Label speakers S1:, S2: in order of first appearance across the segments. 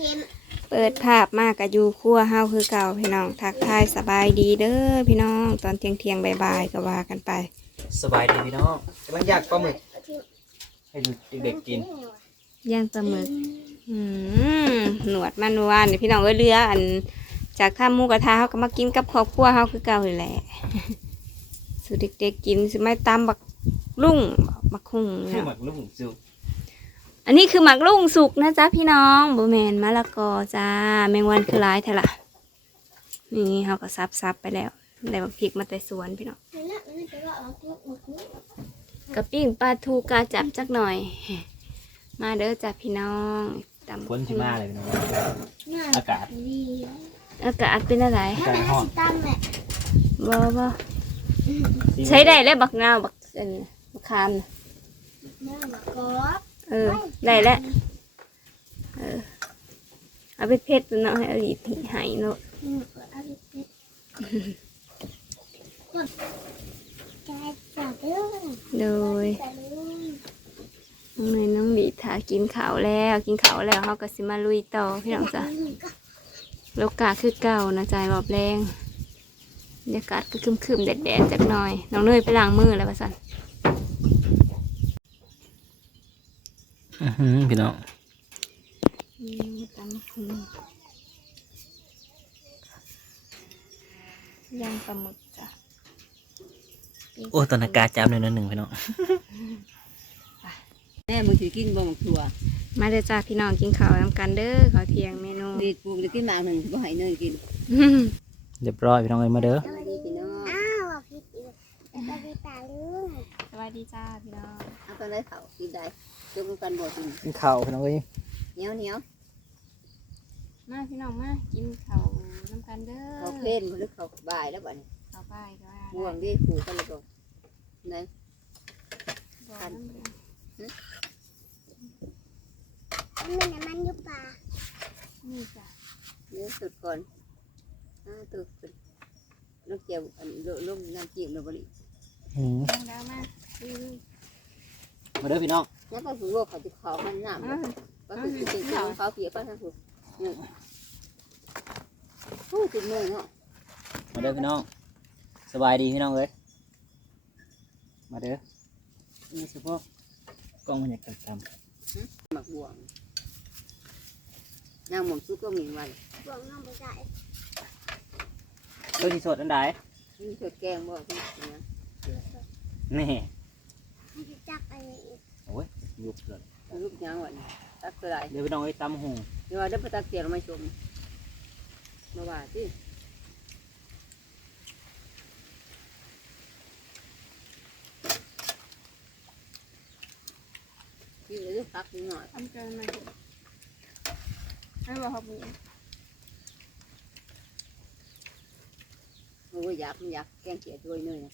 S1: ทิม
S2: เปิดภาพมากกับยูครั่วเฮาคือเก่าพี่น้อง ทักทายสบายดีเด้อพี่น้อง ตอนเที่ยงเที่ยงๆบ่ายๆก็ว่ากันไป
S3: สบายดีพี่น้องกำลังอยากปลาหมึก
S1: ทิม
S3: ให้เด็กๆกิน
S2: ย่างปลาหมึกอืมหนวดมันวานเดี๋ยวพี่น้องเอ้ยเรืออัน จากข้ามหมูกระทะเขาก็มากินกับครอบครัวเฮาคือเก่าเลยแหละสู่เด็กๆกินสิไม่ตามบักลุ่งบักคุง
S3: ให้
S2: เนาะ
S3: หมักลูกสุก
S2: อันนี้คือหมักลุ่งสุกนะจ๊ะพี่น้องโบแมนมะละกอจ้าแมงวันคือร้ายแท้ละนี่เขาก็ซับซับๆไปแล้วได้บักพริกมาแต่สวนพี่น้อง
S1: เห็นแล้วมันจะว่าเอาลูกหมึกนี้
S2: กระปิ้งปลาทูกาจับจักหน่อย มาเด้อจ้ะพี่น้องตำ
S3: พ้นชิมาเลยพี่น้อง
S1: น่า
S3: อากาศ
S1: ดี
S2: อากาศเป็นอะไร
S3: อากาศร้อน
S1: ตั้มแม่
S2: บ่บ่ใช้ได้แล้วบักนาวบักอันนี้บักคามน่ะ
S1: หน้ามากรอบ
S2: เออ ได้แล้วเออเอาไปเพชรตัวเนาะให้อลีหายเนาะ
S1: อืมก็เดกดใจจับเรื่อง
S2: โดย
S1: เรื่อ
S2: น้องเนยน้องบีถากินข้าวแล้ว กินข้าวแล้วเขาก็สิมาลุยต่อพี่น้องจ้ะโลกาคือเก่านะใจรอบแรงบรรยากาศก็คึมๆแดดๆจักหน่อย น้องเนยไปล้างมือแล้วปะสัน
S3: พี่น้อง
S2: อืมตำพุงย่างปลาหมึกจ้ะ
S3: โอ้ตอนอากาศจับหนึ่งหนึ่งพี่น้อง
S4: แม่มึงสิกินบ่หมกถั่ว
S2: มาเด้อจ้าพี่น้องกินข้าวนำกันเด้อข้าวเที่ยงเมนู
S4: ดีดปลูกจะกินหมากหนึ่งบ่ให้เนยกิน
S3: เรียบร้อยพี่น้องเลยมาเด้อ
S4: สวัสดีพี่น้อง
S1: อ้าวผิดอีกสวัสดีตาลุง
S2: สวัสดีจ้าพี่น้อง
S4: เอาตอนได้เขากินได้ จมกันบ่กิน
S3: กินข้าวพี่น้องเลย
S4: เหนียวเหนียว
S2: มาพี่น้องมากินข้าวนำกันเด้อ
S4: เขาเพ่นหรือเขาบ่ายแล้วบ่นี่
S2: ข้าวไปก็ว่า
S4: บ่วงดีผูกกันเลยบ่ไหน
S2: บ่น้ำเด้อ
S1: มันน้ำมันยุบปลา
S2: นี่จ้ะ
S4: เนื้อสุดก่อนอ่าตัวสุดลูกเจียวอันลูกน้ำจิ้มเราบ่ลิ
S3: อืม
S2: น้องดาวมาอือ
S3: มาเด้อพี่น้อง
S4: แล้วก็ผูกโลกเขาจะเขามันน้ำ
S2: อ่า
S4: ก็คือจริงๆเขาเปียกก็ทั้งผูกนี่โอ้ติดมือเนาะ
S3: มาเด้อพี่น้อง สบายดีพี่น้องเลยมาเด้อนี่เฉพาะกล้องมันอยากตำ
S4: หมักบ่วงนางหม่อมซุกก็มีไว้
S1: บวงน้องไปได้
S3: ตัวที่สดอันใด
S4: นี่เธอแกงบ่ที่นะ
S3: นี่
S1: มันจะจับอะไรอีก
S3: ยุบเลย
S4: ลูกยางวันตักเท่าไหร่
S3: เดี๋ยวพี่น้องเลยตำหง
S4: เดี๋ยวเดี๋ยวไปตักเตียงมาชมมาว่าสิกินเลยตักนิดหน่อย
S2: ทำเกินมาเถอะให้บอกเขาบุญ
S4: โอ้ยอยากมันอยากแกงเขียดด้วยเนยนะ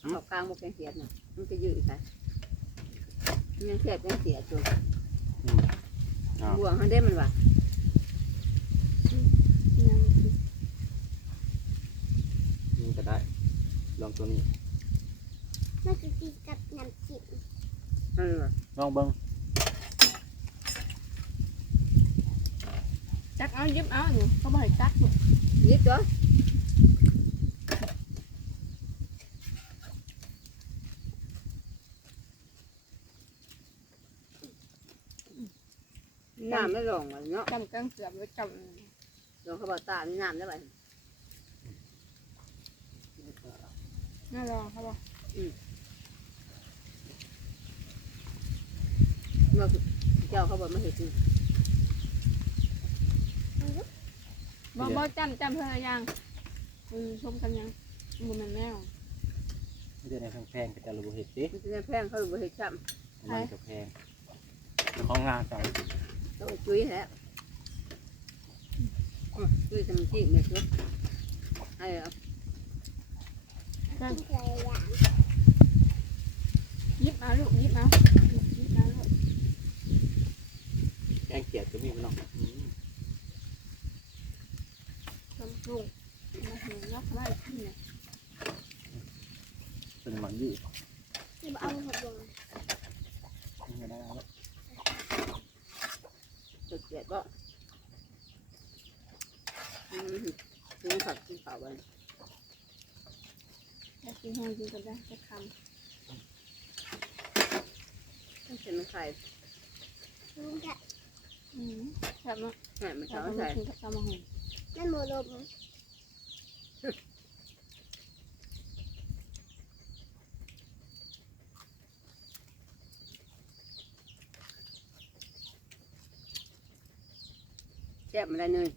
S4: เอาข้างมาแกงเขียดน่ะมันจะยืดใส่มัน ยังเขียดแกงเขียดตัวบวงให้ได้มันว่ะ
S3: นี่ก็ได้ ลองตัวนี้
S1: มันคือกินกับน้ำจิ้ม
S4: นั่นว่ะ
S3: ลองเบิ้ง
S2: จักเอายิบเอาอยู่เขาบอกให้จักอยู่
S4: ยิบตัว น้ำไม่ลงอะเนาะ
S2: จำกังเสือบไว้จ
S4: ลงเขาบอกตามีน้ำได้ไหมำ
S2: น่าลองเขาบอก
S4: เมื่อเจ้าเขาบอกมาเห็น
S2: บอบอจำจำเพื่อยังคือชมกันยังบุญมันแมว
S3: ไม่ได้ในแพงๆก็จะระบุเห็ดสิ
S4: มันจะแพงเขาบอกเห็นช้
S3: มันจะแพงของงานใส่ำ
S4: ต้องจุ้ยแล้วจุ้ยทำจิ้มเลยจุ้ยให้เอา
S1: กินเคยอย่าง
S2: ยิบเอาลูกยิบเอายิบเอาลูก
S3: แกงเขียดก็มีพี่น้องอืม
S2: ชมลูกมาถึงยักษ์ไล่ขึ้นเนี่ย
S3: เป็นมันยืด
S1: ที่เอาหัวบวง
S3: ไม่ได้แล้ว
S4: จุดเด็ดบ่ อืมกินผักกินเผาไป
S5: อยากกินห้องกินกันได้จะค
S4: ต้องเส้นมันไข่
S1: ลุงจะำ
S5: อืมแซ่บมาก
S4: แม่มัน
S5: แซ่
S4: เช้า
S5: บ
S4: ใส่
S5: มากกินกับข้าวมะฮุง
S1: นั่นโมลม
S4: แซ่บมันได้เนย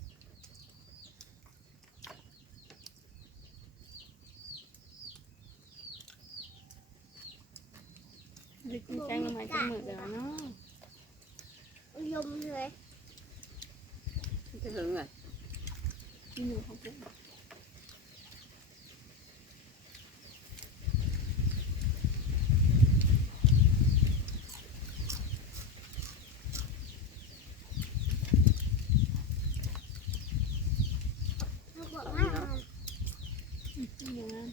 S5: ไปกินแกงหน่อไม้จะมือเดียวเนาะ
S1: ยมเลย
S4: มันจะถึงอะ
S5: กินอยู่ของเพื่อน
S1: เขาบอกว่า
S5: อย่างนั้น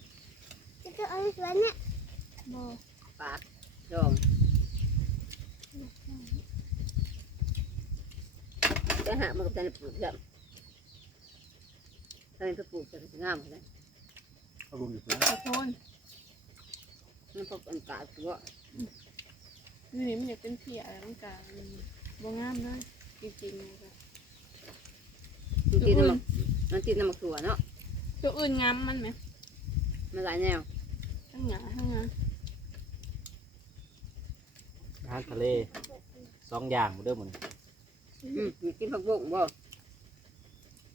S1: จะก็เอาสวนเนี่ย
S5: บ่
S4: ปาก ดองจะหามันกับแต่ปลูกแบบถ้าเป็นปลูกจะงามเลย
S3: เอาลุงอยู่ตรง
S5: ขอโทษ
S4: มันพบอันตาตัว
S5: นี่มันอยากเป็นเพียอะไรต้องการบ่งามเลยจริงๆเลยค่ะ
S4: มันกินน้ำมันมันกินน้ำมันถั่วเนาะ
S5: ตัวอื่นงามมันไหม
S4: มันหลายแนว
S5: ทั้งหงาทั้งงา
S3: อาหารทะเลสองอย่างหมดเด้อหมด
S4: อืมมีกินผักบุ้งบ่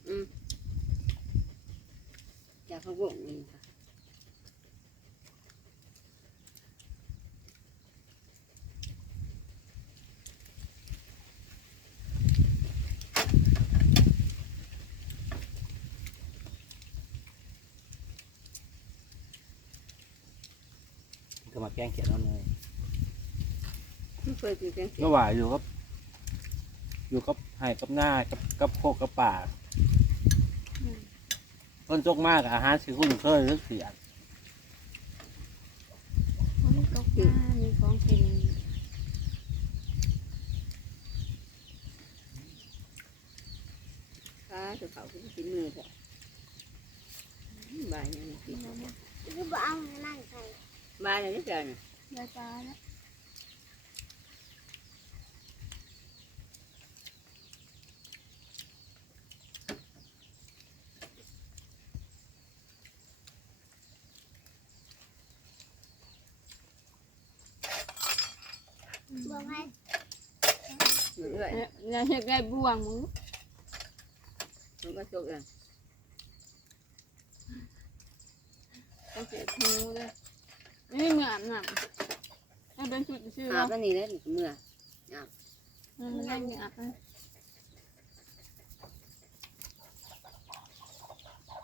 S4: อืมอยากผักบุ้งนี่ค่ะ
S3: ก็มาแกงเขียดเอาเนย
S4: ไม่เคยกินแกงเขีย
S3: ก็
S4: ว
S3: ว่าอยู่กับ อยู่กับไห่กับหน้ากับกับโคกกับป่าต้นจกมากอาหารสิคุณเคยเลือกเสีย
S5: เขามีตกปลามีของกิน
S4: ข้าจะเขากินกินมือเถอะบายยังกิน
S1: ก็บอกเอานั่นใส่
S4: บายยังนี่เจอเนี่ย
S5: ได้ปลาแล้ว
S1: บอกให้
S4: เรื่อย
S5: อยากได้บ่วงมึง
S4: ๆมันก็จกเลย
S5: ต้องเสียทูเลยนี่เหมือนหนังมันเป็นชุดชื่อ
S4: อา
S5: เรา
S4: บก็นี่เลยเมื่อ
S5: มันได้เนี่ยอะ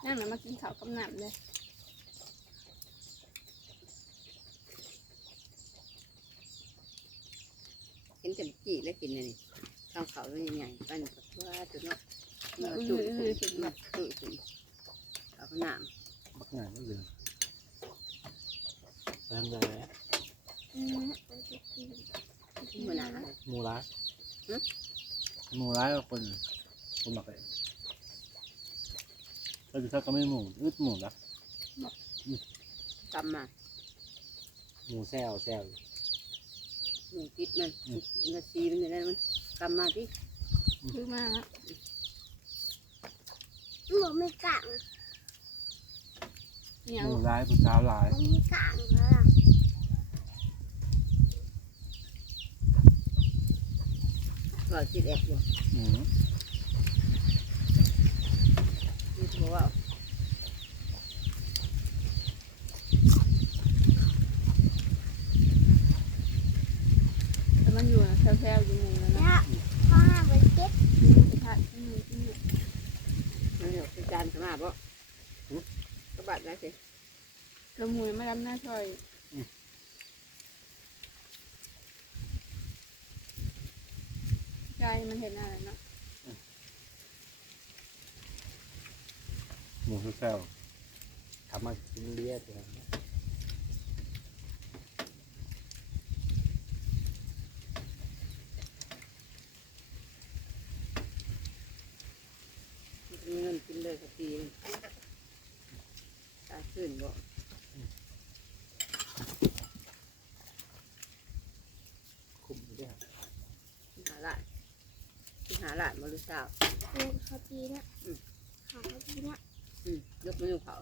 S5: นั่งหน่อยมากินข้าวกับน้ำเลย
S4: กินแต่จีแล้วกินเลยนี่ข้าวเขาใหญ่ๆปั้นกับว่าจุดเนาะ
S5: แล้
S4: เนื้
S5: ว
S4: อ
S5: อื
S4: จุ
S5: อ
S4: ด
S5: อือ
S4: จุ
S5: ถึ
S4: ด
S5: งแบบ
S4: จุดจุดเอาขนาม
S3: บักหน่อยก็เหลือไปทำอะไรแล้ว
S5: อืม
S4: ขนาม
S3: หมูร้ายหมูร้ายกับคนคนหมักเลยก็จะถ้าก็ไม่หมูอึดหมูนะ
S4: กำมา
S3: หมูแซวแซว
S4: หนูติดมันนาทีมันอะไรมันกำมาที่
S5: คือมาก
S1: หมูไม่กลาง
S5: เนี่ย
S3: หมูร้ายผู้สาวร้าย
S1: มันไม่กลางเลย
S4: ก็ติดแอบอยู่
S3: อืม
S4: นี่ถือว่า
S5: แต่มันอยู่แถวๆอยู่มุมแล้วนะ
S1: แล้วข้อห้าบนเจ็ด
S5: ไปถ่ายที่นี่ที่นี่
S4: มันเดี๋ยวเป็นจานขนาดบ่กระบาด ได้สิ
S5: กระมุยมาดำหน้าซอยใจมันเห็นอะไรเนาะ
S3: หมูแซวทำมากินเลียดเลย
S4: น มีเงินกินเลยสักทีตายขึ้นบ่
S3: คุ้มอยู่เด้วย
S4: หาหลานหาห ลานมาลูกสาว
S1: ดูเขาดีนะเขาเขาดีนะ
S4: อืมยกมือเขา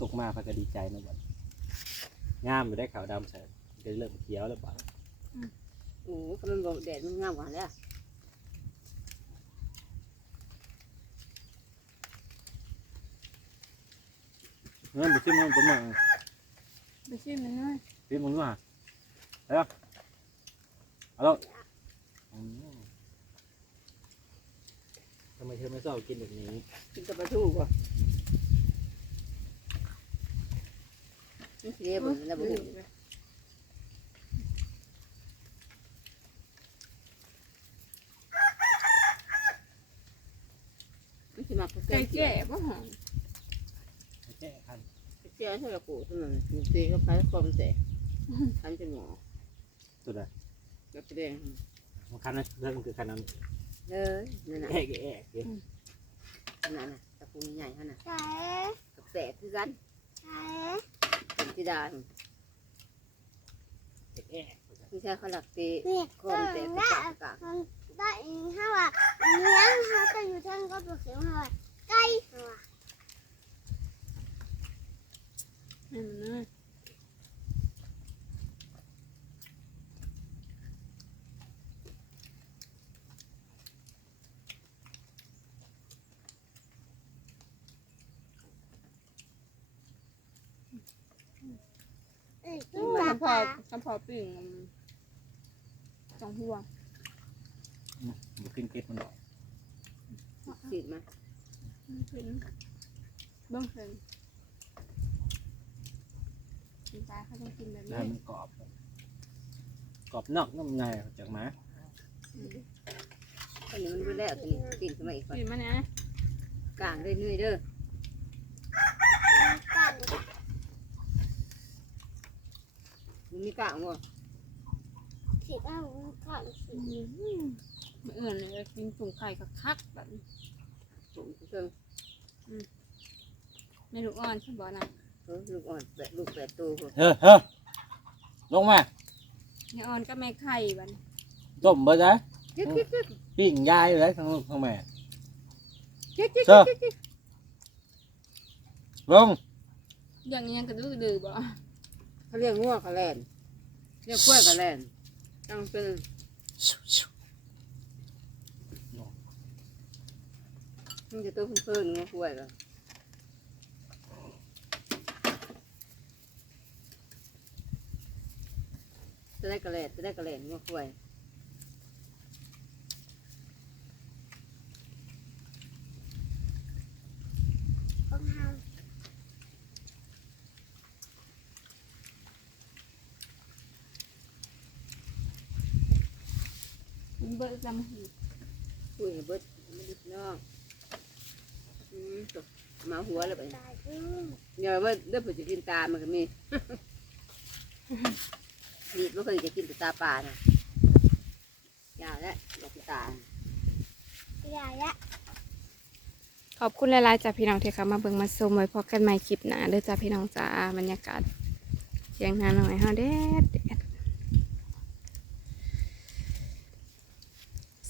S3: ตกมาพาก็ดีใจนะบ่งามอยู่ได้ขาวดำใส่ก็เริ่มเขียวแล้วบ่
S4: โอ้ก็มันบอกแดดมันงามกว่าแล้ว
S3: เงินไปซื้อมันประมาณ
S2: ไปชื่อมันน้อย
S3: ซื้อมันว่าเอ้า เอาแล้วอืมทำไมเธอไม่ชอบกินแบบนี้
S4: กินกับปลาทูบ่นี่เสียบ่แล้วบ่ฮู้มันสิมัก
S2: ไก่
S4: ไก่
S2: แก่
S4: แก่
S2: บ่หอม
S3: แจ้คัน
S4: แก่เท่าละกูเท่านั้นมันสิก็คล้ายความแต่คันจะหมอ
S3: สุดเลย
S4: กับแดง
S3: มันคันนั้นเรื่องคือคันนั้น
S4: เลยนั่นน่ะ
S3: แอะแอะแอะ
S4: นั่นน่ะตะปูใหญ่ๆหั่นน่ะ
S1: ใช่
S4: กับแต่คือกัน
S1: ใช่
S4: เป็นธิดา
S3: แอะแอะ
S4: ไม่ใช่เขาหลักตี
S1: นี่
S4: ค
S1: ก็
S4: นแต่กระ
S1: แม่
S4: กากกาก
S1: มันได้ถ้าว่าเลี้ยงเขาจะอยู่ทั้งก็บอกเสียงว่าไก่ว่า
S2: ให้มันน้อ กิ
S1: ตั
S2: น
S1: ว
S2: มัน
S1: ป
S2: พอ
S1: ลา
S2: กำพอปิ่งจองห่วง
S3: บุกินเก็ดมันหรอก
S4: สีดมา
S2: เป็นเบื้องเพิ่นกินปลาเขาต้องกินแบบ
S3: ได้
S2: นี้
S3: มันกรอบ กรอบนอกนุ่มในจากหมา
S4: อันนี้มันดูแลตัวนี้กินสมัยก่อน
S2: กินมันนะ
S4: กลางเลยนุ่ยเด้อ
S1: ไก่
S4: มันมีกลางบ่
S1: สิเอาก่อนสิ
S2: อืมมื้ออื่นเลยกินสุ่มไข่กับคักแบบนี้
S4: สูงเชิง
S2: ไม่รู้อ่อนใช่บ่นะ
S4: เออลูกอ่อนแปดลูกแปดตัวพุ่น
S3: เฮ้อเฮ้อลงมา
S2: ไม่อ่อนก็ไม่ไข่บัดน
S3: ต้มเบอร์จ้ะ
S4: จิ๊กจิ๊กจิ๊ก
S3: ปิ้งยายเลยทั้งลูกทั้งแม่
S4: จิ๊กจิ๊ก
S3: เจ้า
S4: จิ๊กจิ๊ก
S3: ลง
S2: อย่างนี้ยังกระดื้อดื้อบ่
S4: เขาเรียกงัวกระแลนเรียกกล้วยกระแลนตั้งเป็นมันจะตัวเพิ่นๆงัวกล้วยก็จะได้กระแลนจะได้กระแลนงัวกล้วย
S1: ของเฮา
S2: มันเบิ ดจำหู
S4: คุยให้เบิดไม่ได้นอกอืมจบมาหัวแล้วไป
S1: ตายอืม
S4: เดี๋ยวว่าเดี๋ยวผมจะกินตามันก็มีนี่ไม่เคยจะกินแต่ตาปลานะยาแล้วดอกตา
S1: ใหญ่ละ
S2: ขอบคุณหลายๆจ้าพี่น้องที่เข้ามาเบิ่งมาชมไว้พอกันใหม่คลิปหน้าเด้อจ้าพี่น้องจ้าบรรยากาศเสียงนาหน่อยเฮาแดดแดด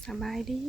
S2: สบายดี